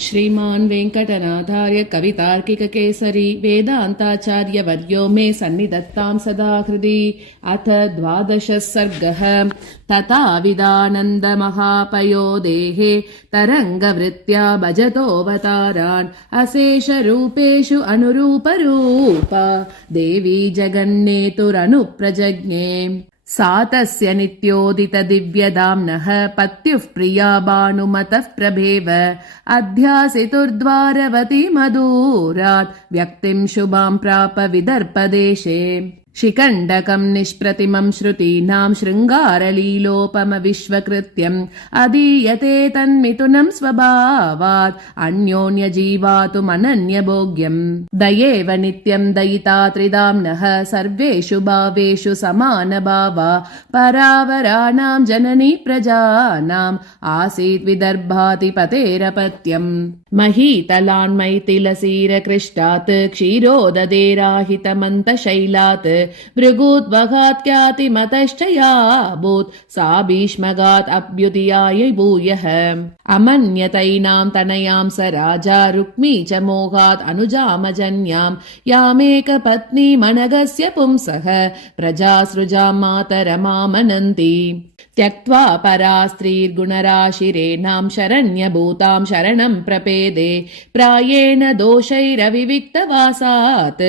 श्रीमान् वेङ्कटनाथार्य कवितार्किककेसरी वेदान्ताचार्यवर्यो मे सन्निधत्तां सदा हृदि। अथ 12 सर्गः। तथाविदानन्दमहापयोधेः तरङ्गवृत्त्या भजतोऽवतारान् अशेषरूपेषु अनुरूपरूपा देवी जगन्नेतुरनुप्रजज्ञे। सा तस्य नित्योदितदिव्यदाम्नः पत्युः प्रिया भानुमतः प्रभेव अध्यासितुर्द्वारवती मधुरात् व्यक्तिं शुभां प्राप विदर्पदेशे। शिखण्डकं निष्प्रतिमं श्रुतीनां शृङ्गारलीलोपमविश्वकृत्यम् अधीयते तन्मिथुनं स्वभावात् अन्योन्यजीवातुमनन्यभोग्यम्। दयेव नित्यं दयिता त्रिदाम्नः सर्वेषु भावेषु समानभावा परावराणां जननी प्रजानाम् आसीत् विदर्भाधिपतेरपत्यम्। महीतलान्मैथिलसीरकृष्टात् क्षीरोददेराहितमन्तशैलात् भृगुद्वहात् ख्यातिमतश्च याभूत् सा भीष्मगात् अभ्युदयाय भूयः। अमन्यतैनां तनयां स राजा रुक्मी च मोहात् अनुजामजन्यां यामेकपत्नीमनघस्य पुंसः प्रजासृजां मातरमामनन्ति। त्यक्त्वा परा स्त्रीर्गुणराशिरेणां शरण्यभूतां शरणं प्रपेदे प्रायेण दोषैरविविक्तवासात्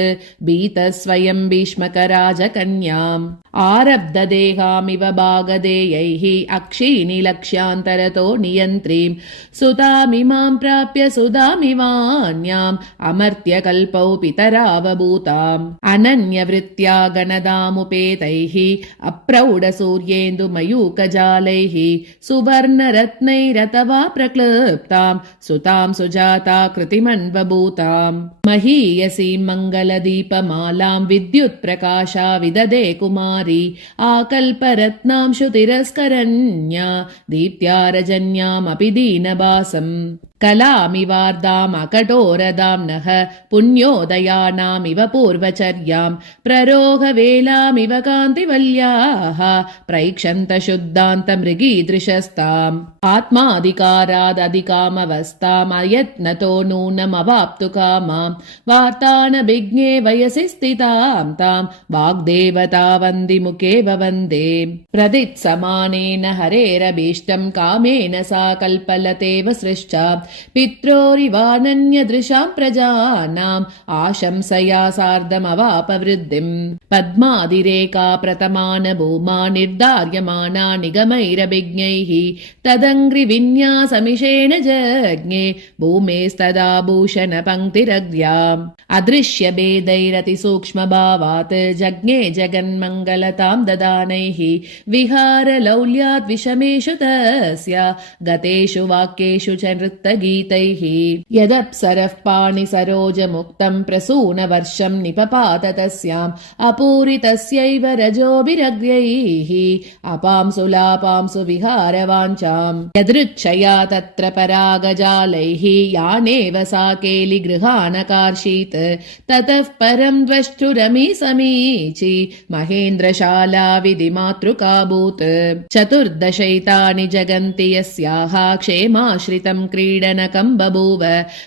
भीतः स्वयं भीष्मकराजकन्याम्। आरब्धदेहामिव भागधेयैः अक्षीणि लक्ष्यान्तरतो नियन्त्रीं सुतामिमां प्राप्य सुधामिवान्याम् अमर्त्यकल्पौ पितरावभूताम्। अनन्यवृत्त्या गणदामुपेतैः अप्रौढसूर्येन्दुमयूकजालैः सुवर्णरत्नैरथवा प्रक्लृप्तां सुतां सुजाता कृतिमन्वभूताम्। महीयसीं मङ्गलदीपमालां विद्युत्प्रकाशा विददे कुमारी आकल्परत्नांशु तिरस्करण्या दीप्त्या रजन्यामपि दीनभासम्। कलामिवार्दाम् अकठोरदाम्नः पुण्योदयानामिव पूर्वचर्यां प्ररोहवेलामिव कान्तिवल्याः प्रैक्षन्त शुद्धान्तमृगीदृशस्ताम्। आत्माधिकारादधिकामवस्थामयत्नतो नूनमवाप्तु कामां वार्तानभिज्ञे वयसि स्थितां तां वाग्देवता वन्दिमुखेव वन्दे। प्रदित्समानेन हरेरभीष्टं कामेन सा कल्पलतेव सृष्टा पित्रोरिवानन्यदृशां प्रजानाम् आशंसया सार्धमवापवृद्धिम्। पद्मादिरेका प्रतमान भूमा निर्धार्यमाना निगमैरभिज्ञैः तदङ्घ्रिविन्यासमिषेण जज्ञे भूमेस्तदा भूषणपङ्क्तिरग्र्याम्। अदृश्यभेदैरतिसूक्ष्मभावात् जज्ञे जगन्मङ्गलतां ददानैः विहारलौल्याद् विषमेषु तस्य गतेषु वाक्येषु च नृत्तगीतैः। यदप्सरः पाणिसरोजमुक्तं प्रसूनवर्षं निपपात तस्याम् अपूरितस्यैव रजोभिरग्र्यैः अपांसुलापांसु विहारवाञ्छाम्। यदृच्छया तत्र परागजालैः यानेव सा केलिगृहानकार्षीत् ततः परं द्वष्टुरमी समीची महेन्द्रशाला विधिमातृकाभूत्। चतुर्दशैतानि जगन्ति यस्याः क्षेमाश्रितं क्रीडनकं बभूव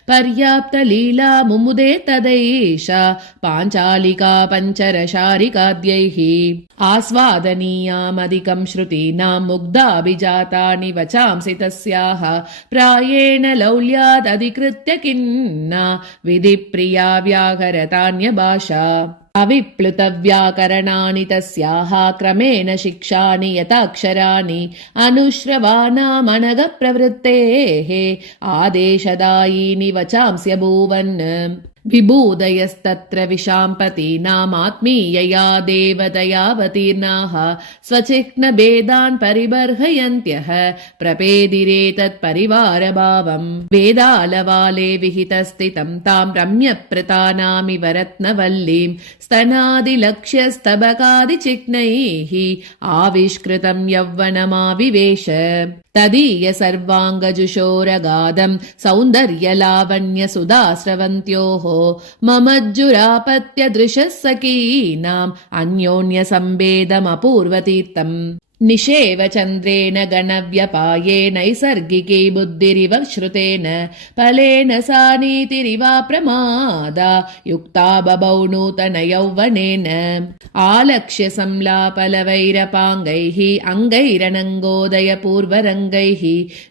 पर्याप्तलीला मुमुदे तदैषा पाञ्चालिका पञ्चरशारिकाद्यैः। आस्वादनीयामधिकं श्रुतीनां मुग्धाभिजातानि वचांसि तस्याः प्रायेण लौल्यादधिकृत्य किन्ना विधिप्रिया व्याहरतान्यभाषा। अविप्लुतव्याकरणानि तस्याः क्रमेण शिक्षानि यथाक्षराणि अनुश्रवाणामनघप्रवृत्तेः आदेशदायीनि वचांस्य भूवन्। विभूदयस्तत्र विशाम्पतीनामात्मीयया देवदयावतीर्णाः स्वचिह्नभेदान् परिबर्हयन्त्यः प्रपेदिरेतत्परिवारभावम्। वेदालवाले विहितस्थितं तां रम्यप्रतानामिव रत्नवल्लीं स्तनादिलक्ष्यस्तबकादिचिह्नैः आविष्कृतं यौवनमाविवेश। तदीय सर्वाङ्गजुषोरगाधं सौन्दर्यलावण्यसुधास्रवन्त्योः ममज्जुरापत्य दृशः सखीनाम् अन्योन्यसम्भेदमपूर्वतीर्थम्। निषेव चन्द्रेण गणव्यपाये नैसर्गिकी बुद्धिरिव श्रुतेन फलेन सा नीतिरिवा प्रमादा युक्ता बभौ नूतन यौवनेन आलक्ष्य संलापलवैरपाङ्गैः अङ्गैरनङ्गोदय पूर्वरङ्गैः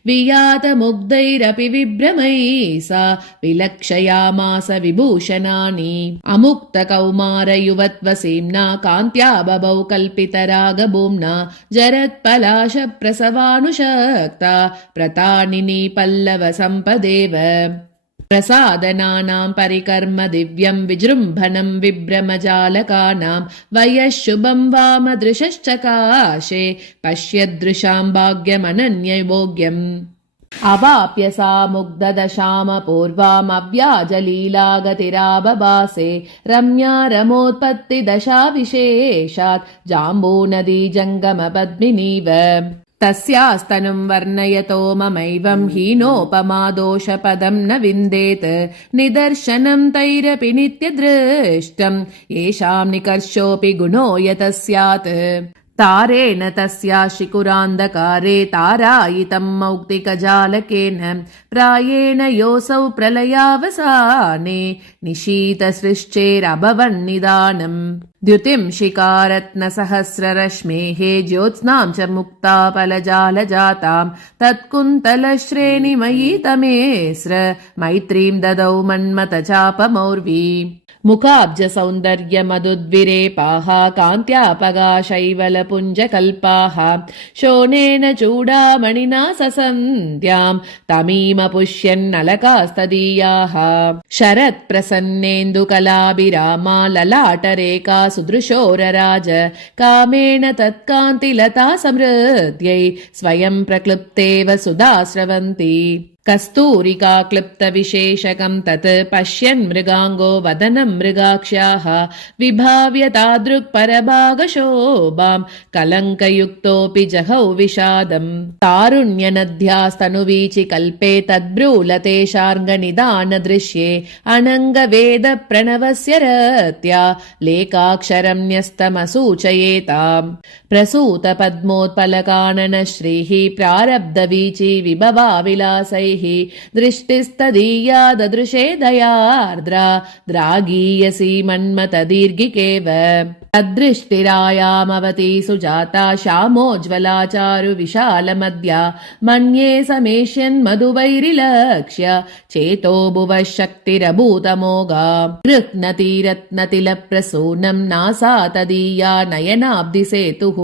वियातमुग्धैरपि विभ्रमैः सा विलक्षयामास विभूषणानि अमुक्तकौमारयुवत्वसीम्ना कान्त्या बभौ कल्पितरागभूम्ना जरत्पलाश प्रसवानुशक्ता प्रतानिनी पल्लव सम्पदेव प्रसादनानां परिकर्म दिव्यं विजृम्भणं विभ्रमजालकानां वयः शुभं वामदृशश्चकाशे पश्यदृशां भाग्यमनन्यभोग्यम् अवाप्य सा मुग्धदशामपूर्वामव्याजलीलागतिराबभासे रम्या रमोत्पत्तिदशाविशेषात् जाम्बूनदी जङ्गमपद्मिनीव तस्यास्तनुं वर्णयतो ममैवं हीनोपमादोषपदं न विन्देत् निदर्शनं तैरपि नित्यदृष्टं येषां निकर्षोऽपि गुणो यतः स्यात् तारेण तस्या शिकुरान्धकारे तारायितं मौक्तिकजालकेन प्रायेण योऽसौ प्रलयावसाने निशीतसृश्चेरभवन्निदानम् द्युतिं शिकारत्नसहस्ररश्मेः ज्योत्स्नां च मुक्ताफलजालजातां तत्कुन्तलश्रेणिमयी तमेस्र मैत्रीं ददौ मन्मथचापमौर्वी मुखाब्जसौन्दर्यमदुद्विरेपाः कान्त्यापगा शैवलपुञ्जकल्पाः शोणेन चूडामणिना ससन्ध्यां तमीमपुष्यन्नलकास्तदीयाः शरत्प्रसन्नेन्दुकलाभिरामा ललाटरेखा सुदृशोरराज कामेण तत्कान्तिलता समृद्ध्यै स्वयं प्रक्लृप्तेव सुधा स्रवन्ति कस्तूरिका क्लृप्तविशेषकं तत् पश्यन् मृगाङ्गो वदनं मृगाक्ष्याः विभाव्य तादृक्परभागशोभां कलङ्कयुक्तोऽपि जहौ विषादम् तारुण्यनद्यास्तनुवीचि कल्पे तद्ब्रूलते शार्ङ्गनिदानदृश्ये अनङ्गवेदप्रणवस्य रत्या लेखाक्षरं न्यस्तमसूचयेताम् प्रसूतपद्मोत्पलकाननश्रीः प्रारब्धवीचि विभवाविलासैः दृष्टिस्तदीया ददृशे दयार्द्रा द्रागीयसी मन्मथदीर्घिकेव तद्दृष्टिरायामवती सुजाता श्यामोज्ज्वला चारु विशालमद्या मन्ये समेष्यन् मधुवैरिलक्ष्य चेतो भुवः शक्तिरभूतमोगा गृह्णति रत्नतिलप्रसूनं नासा तदीया नयनाब्धिसेतुः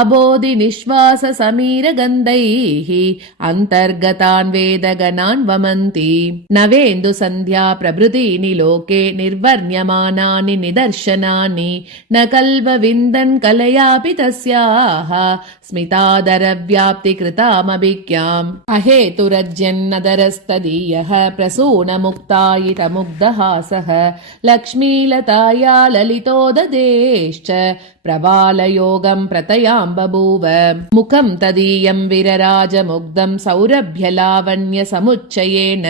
अबोधि निःश्वास समीरगन्धैः अन्तर्गतान् वेदगणान् वमन्ति नवेन्दु सन्ध्या प्रभृतीनि लोके निर्वर्ण्यमानानि निदर्शनानि न कल्पविन्दन् कलयापि तस्याः स्मितादरव्याप्तिकृतामभिज्ञाम् अहेतुरज्यन्नदरस्तदीयः प्रसूनमुक्तायितमुग्धहासः लक्ष्मीलताया ललितोददेश्च प्रवालयोगं प्रतयां बभूव मुखं तदीयं विरराजमुग्धं सौरभ्यलावण्यसमुच्चयेन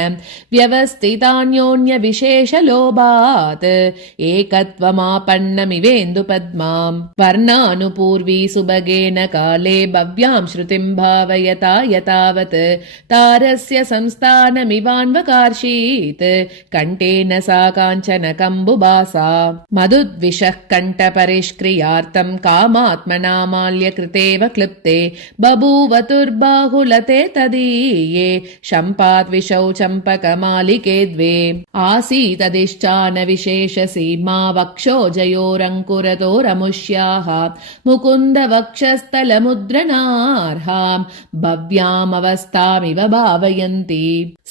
व्यवस्थितान्योन्यविशेषलोभात् एकत्वमापन्नमिवेन्दुपद्मां वर्णानुपूर्वी सुभगेन काले भव्यां श्रुतिं भावयता यतावत् तारस्य संस्थानमिवान्वकार्षीत् कण्ठेन सा काञ्चन कम्बुभासा मधुद्विषः कण्ठपरिष्क्रिया कामात्मनामाल्यकृतेव क्लृप्ते बभूवतुर्बाहुलते तदीये शम्पाद्विषौ चम्पकमालिके द्वे आसीतदिश्चान विशेषसीमा वक्षोजयोरङ्कुरतोरमुष्याः मुकुन्द वक्षस्थलमुद्रणार्हां भव्यामवस्थामिव भावयन्ति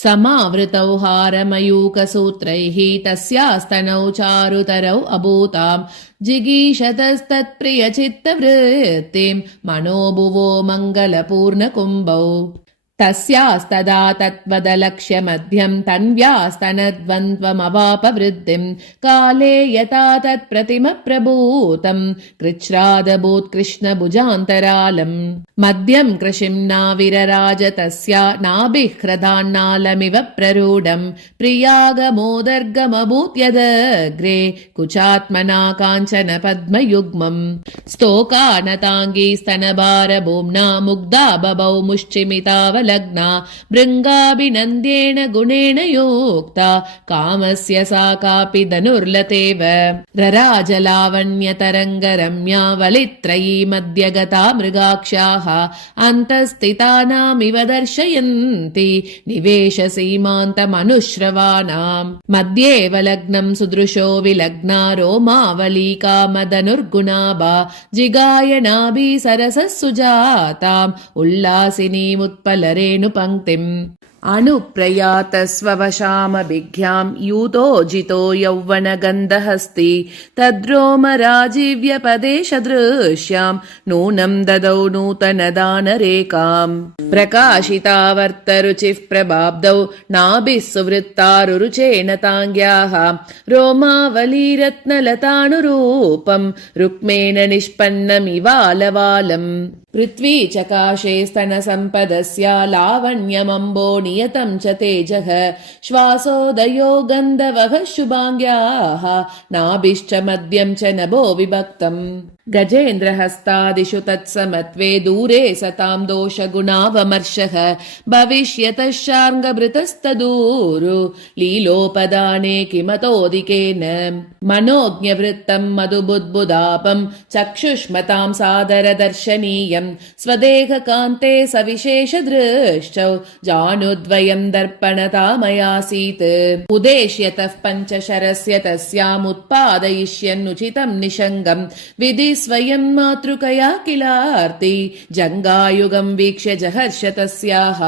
समावृतौ हारमयूकसूत्रैः तस्यास्तनौ चारुतरौ अभूताम् जिगीषतस्तत्प्रियचित्तवृत्तिं मनोभुवो मङ्गलपूर्णकुम्भौ तस्यास्तदा तत्त्वदलक्ष्यमध्यं तन्व्यास्तनद्वन्द्वमवापवृद्धिं काले यथा तत्प्रतिमप्रभूतं कृच्छ्रादभूत्कृष्णभुजान्तरालम् मध्यं कृशिं नाविरराज तस्या नाभिः ह्रदान्नालमिव प्ररूढं प्रियागमोदर्गमभूत्यदग्रे कुचात्मना काञ्चन पद्मयुग्मम् स्तोकानताङ्गी स्तनभारभूम्ना मुग्धा बभौ मुष्टिमितावलग्ना भृङ्गाभिनन्द्येन गुणेन योक्ता कामस्य सा कापि धनुर्लतेव रराजलावण्यतरङ्गरम्या वलित्रयी मध्यगता मृगाक्षाः अन्तस्थितानामिव दर्शयन्ति निवेश सीमान्तमनुश्रवाणाम् मध्येव लग्नं सुदृशो विलग्ना रोमावलीका मदनुर्गुणाभा जिगायनाभि सरसः सुजाताम् उल्लासिनीमुत्पलरेणुपङ्क्तिम् अनुप्रयातस्ववशामभिघ्यां यूतोजितो यौवनगन्धहस्ति तद्रोमराजीव्यपदेशदृश्यां नूनं ददौ नूतनदानरेखाम् प्रकाशितावर्तरुचिः प्रबाब्धौ नाभिः सुवृत्तारुरुचेन ताङ्ग्याः रोमावलीरत्नलतानुरूपं रुक्मेण निष्पन्नमिवालवालम् पृथ्वी चकाशे स्तनसम्पदस्या लावण्यमम्बो नियतं च तेजः श्वासोदयो गन्धवः शुभाङ्ग्याः नाभिश्च मद्यं च नभो विभक्तम् गजेन्द्रहस्तादिषु तत्समत्वे दूरे सतां दोषगुणावमर्शः भविष्यतश्चार्ङ्गभृतस्तदूरु लीलोपदाने किमतोदिकेन मनोज्ञवृत्तं मधुबुद्बुदापं चक्षुष्मतां सादरदर्शनीयं स्वदेहकान्ते सविशेषदृष्टौ जानुद्वयं दर्पणतामयासीत् उदेश्यतः पञ्चशरस्य तस्यामुत्पादयिष्यन्नुचितं निषङ्गं विधि स्वयं मातृकया किलार्ति जङ्गायुगं वीक्ष्य जहर्ष तस्याः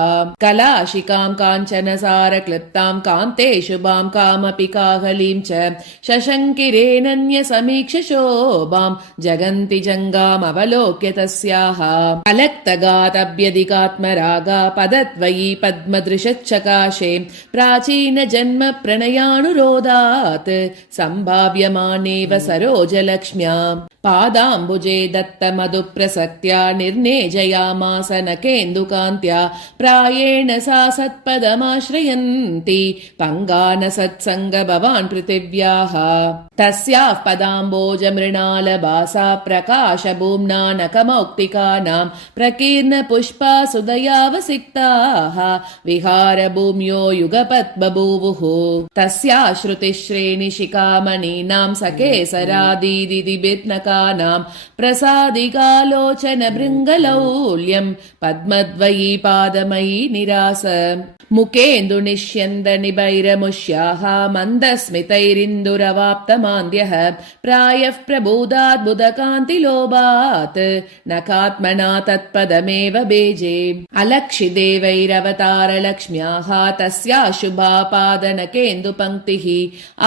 कलाशिकां काञ्चनसारक्लिप्तां कान्ते शुभां कामपि काहलीं च शशङ्किरेणन्यसमीक्ष्य शोभां जगन्ति जङ्गामवलोक्य तस्याः अलक्तगातभ्यधिकात्मरागा पदद्वयी पद्मदृशच्चकाशे प्राचीन जन्म प्रणयानुरोधात् सम्भाव्यमानेव सरोजलक्ष्म्या पादाम्बुजे दत्तमधुप्रसक्त्या निर्नेजयामास नकेन्दुकान्त्या प्रायेण सा सत्पदमाश्रयन्ती पङ्गान सत्सङ्ग भवान् पृथिव्याः तस्याः पदाम्बोजमृणालभासा प्रकाशभूम्ना नकमौक्तिकानां प्रकीर्ण पुष्पा सुदयावसिक्ताः विहारभूम्यो युगपत् बभूवुः तस्याः श्रुतिश्रेणिशिखामणीनां सकेसरादिदिदिबित्नकानां प्रसादिकालोचन भृङ्गलौल्यं पद्मद्वयी पादमयी निरास मुखेन्दुनिष्यन्द निभैरमुष्याः मन्दस्मितैरिन्दुरवाप्तमान्द्यः प्रायः प्रबोधाद्बुधकान्तिलोभात् नकात्मना तत्पदमेव बेजे अलक्षिदेवैरवतारलक्ष्म्याः तस्या शुभापादनकेन्दुपङ्क्तिः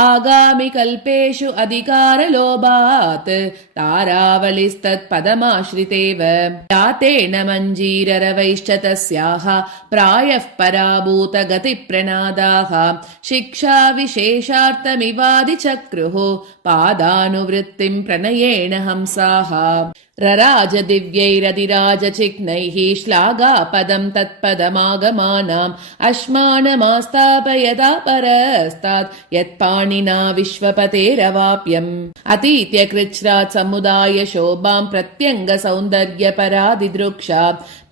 आगामि कल्पेषु अधिकारलोभात् तारावलिस्तत्पदमाश्रितेव जातेन मञ्जीररवैश्च तस्याः प्रायः पराभूतगतिप्रणादाः शिक्षा विशेषार्थमिवादिचक्रुः पादानुवृत्तिं प्रणयेण हंसाः रराज दिव्यैरधिराजचिह्नैः श्लाघापदं तत्पदमागमानाम् अश्मानमास्तापयदा परस्तात् यत्पाणिना विश्वपतेरवाप्यम् अतीत्य कृच्छ्रात् समुदाय शोभां प्रत्यङ्ग सौन्दर्यपरादिदृक्षा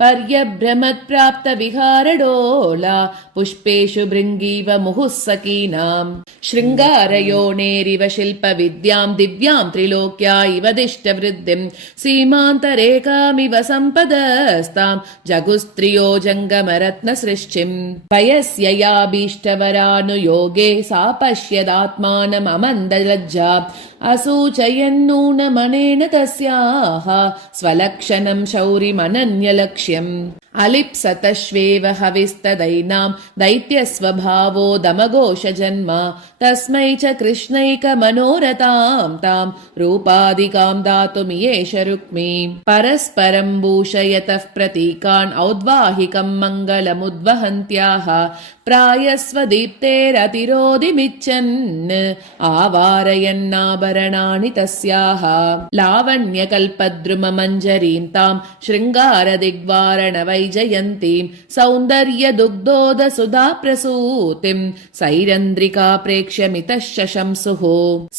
पर्यभ्रमत्प्राप्त विहारडोला पुष्पेषु भृङ्गीव मुहुः सखीनाम् शृङ्गारयोनेरिव शिल्पविद्यां दिव्यां त्रिलोक्या इव दिष्टवृद्धिं सीमान्तरेखामिव सम्पदस्तां जगुस्त्रियो जङ्गमरत्नसृष्टिम् पयस्य याभीष्टवरानुयोगे सा पश्यदात्मानममन्दलज्जा असूचयन्नूनमनेन तस्याः स्वलक्षणं शौरिमनन्यलक्ष्यम् अलिप्सतश्वेव हविस्तदैनां दैत्यस्वभावो दमघोषजन्म तस्मै च कृष्णैकमनोरथां तां रूपादिकां दातुमियेष रुक्मी परस्परं भूषयतः प्रतीकान् औद्वाहिकं मङ्गलमुद्वहन्त्याः प्रायस्वदीप्तेरतिरोधिमिच्छन् आवारयन्नाभरणानि तस्याः लावण्यकल्पद्रुममञ्जरीं तां शृङ्गारदिग्वारणवैजयन्तीं सौन्दर्यदुग्धोदसुधाप्रसूतिं सैरन्द्रिका प्रेक्ष्यमितः शशंसुः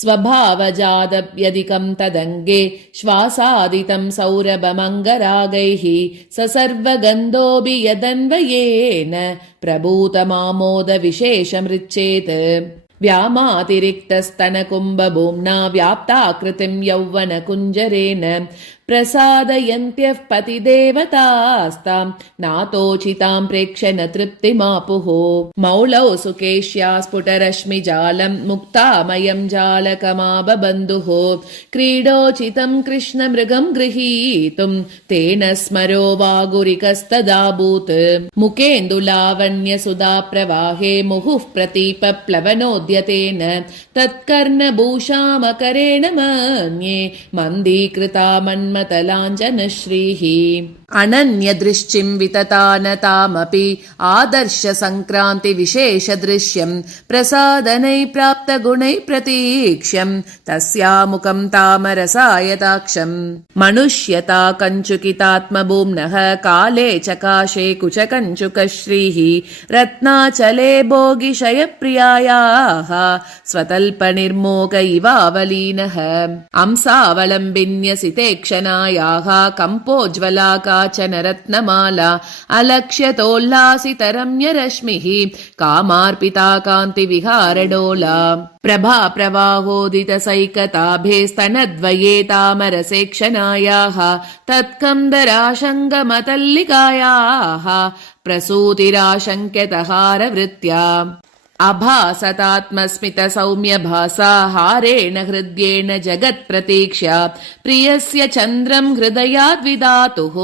स्वभावजादव्यधिकं तदङ्गे श्वासादितं सौरभमङ्गरागैः स सर्वगन्धोऽपि यदन्वयेन प्रभूतमामोदविशेषमृच्छेत् व्यामातिरिक्तस्तनकुम्भभूम्ना व्याप्ताकृतिं यौवनकुञ्जरेण प्रसादयन्त्यः पतिदेवतास्तां नातोचितां प्रेक्ष्य न तृप्तिमापुः मौलौ सुकेश्या स्फुटरश्मिजालं मुक्तामयं जालकमाबबन्धुः क्रीडोचितं कृष्णमृगं गृहीतुं तेन स्मरो वागुरिकस्तदाभूत् मुखेन्दुलावण्यसुधाप्रवाहे मुहुः प्रतीपप्लवनोद्यतेन तत्कर्णभूषामकरेण मन्ये मन्दीकृता मन्मथलाञ्जनश्रीः अनन्यदृष्टिं विततानतामपि आदर्शसङ्क्रान्तिविशेषदृश्यं प्रसादनैः प्राप्तगुणैः प्रतीक्ष्यं तस्यामुखं तामरसायताक्षम् मनुष्यता कञ्चुकितात्मभूम्नः काले चकाशे कुचकञ्चुकश्रीः रत्नाचले भोगिशयप्रियायाः स्वतल्पनिर्मोक इवावलीनः अंसावलम्बिन्यसिते क्षणायाः कम्पोज्ज्वला काचन रत्नमाला अलक्ष्यतोल्लासितरम्यरश्मिः कामार्पिता कान्तिविहारडोला प्रभा प्रवाहोदितसैकताभे स्तनद्वये तामरसेक्षणायाः तत्कन्दराशङ्गमतल्लिकायाः प्रसूतिराशङ्क्यतहारवृत्त्या अभासतात्मस्मितसौम्यभासा हारेण हृद्येन जगत्प्रतीक्ष्या प्रियस्य चन्द्रं हृदयाद्विदातुः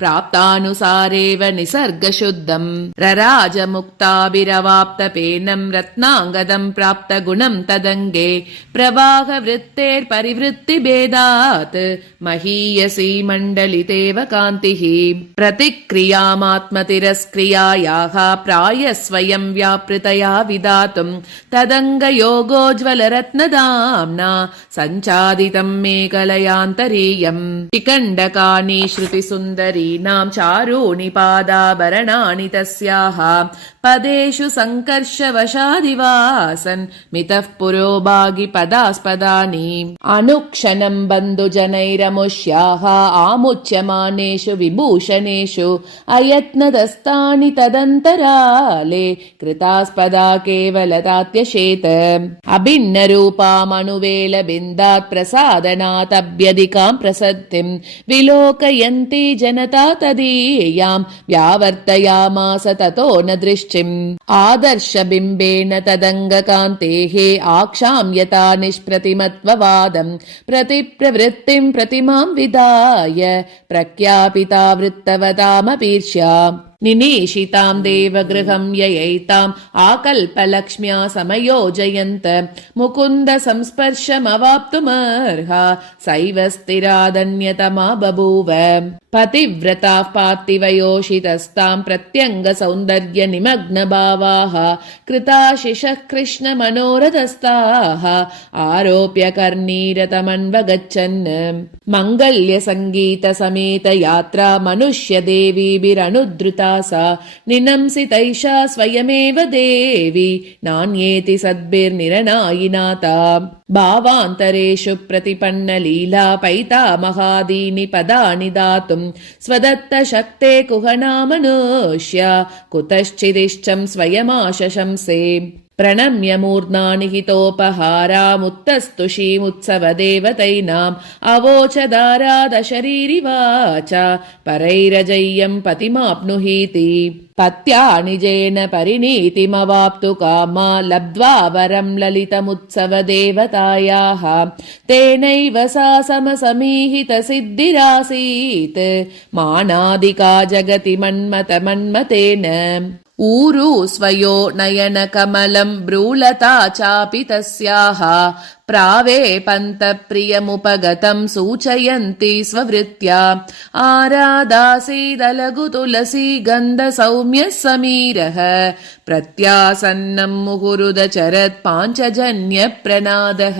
प्राप्तानुसारेव निसर्गशुद्धम् रराजमुक्ताभिरवाप्तपेनं रत्नाङ्गदं प्राप्तगुणं तदङ्गे प्रवाहवृत्तेर्परिवृत्तिभेदात् महीयसी मण्डलितेव कान्तिः प्रतिक्रियामात्मतिरस्क्रियायाः प्रायस्वयं व्यापृतया विदातुं तदङ्गयोगोज्ज्वलरत्नदाम्ना सञ्चादितं मे कलयान्तरीयम् शिखण्डकानि श्रुतिसुन्दरीणां चारूणि पादाभरणानि तस्याः पदेषु सङ्कर्षवशादिवासन् मितः पुरोभागि पदास्पदानि अनुक्षणं बन्धुजनैरमुष्याः आमुच्यमानेषु विभूषणेषु अयत्नदस्तानि तदन्तराले कृतास्पदा केवलतात्यशेत अभिन्नरूपामनुवेलबिन्दात् प्रसादनादभ्यधिकां प्रसद्धिं विलोकयन्ती जनता तदीयां व्यावर्तयामास ततो न दृष्टिम् आदर्शबिम्बेन तदङ्गकान्तेः आक्षाम्यता निष्प्रतिमत्ववादं प्रतिप्रवृत्तिं प्रतिमां विदाय प्रख्यापिता वृत्तवतामपीर्ष्या निनीशितां देवगृहं ययैताम् आकल्पलक्ष्म्या समयोजयन्त मुकुन्द संस्पर्शमवाप्तुमर्हा सैव स्थिरादन्यतमा बभूव पतिव्रताः पार्थिवयोषितस्तां प्रत्यङ्गसौन्दर्यनिमग्नभावाः कृताशिषः कृष्णमनोरथस्ताः आरोप्य कर्णीरतमन्वगच्छन् मङ्गल्यसङ्गीतसमेतयात्रा मनुष्यदेवीभिरनुद्धृता सा निनंसितैषा स्वयमेव देवी नान्येति सद्भिर्निरनायिनाता भावान्तरेषु प्रतिपन्नलीला पैतामहादीनि पदानि दातुं स्वदत्तशक्ते कुहना मनुष्या कुतश्चिदिष्टं स्वयमाशशंसे प्रणम्य मूर्ध्ना निहितोपहारामुत्तस्तुषीमुत्सवदेवतैनाम् अवोचदारादशरीरिवाचा परैरजय्यम् पतिमाप्नुहीति पत्या निजेन परिणीतिमवाप्तु कामा लब्ध्वा वरं ललितमुत्सवदेवतायाः तेनैव सा समसमीहितसिद्धिरासीत् मानादिका जगति मन्मतेन ऊरू स्वयो नयनकमलं ब्रूलता चापि तस्याः प्रावेपन्तप्रियमुपगतं सूचयन्ति स्ववृत्त्या आरादासीदलघु तुलसी गन्धसौम्यः समीरः प्रत्यासन्नं मुहुरुदचरत् पाञ्चजन्यप्रनादः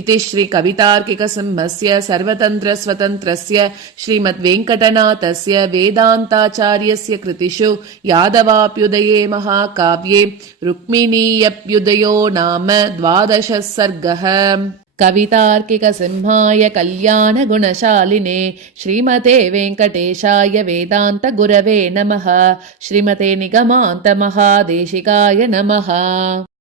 इति श्रीकवितार्किकसिंहस्य सर्वतन्त्रस्वतन्त्रस्य श्रीमद्वेङ्कटनाथस्य वेदान्ताचार्यस्य कृतिषु यादवाभ्युदये महाकाव्ये रुक्मिणीयभ्युदयो नाम 12 सर्गः। कवितार्किकसिंहाय कल्याणगुणशालिने श्रीमते वेङ्कटेशाय वेदान्तगुरवे नमः। श्रीमते निगमान्तमहादेशिकाय नमः।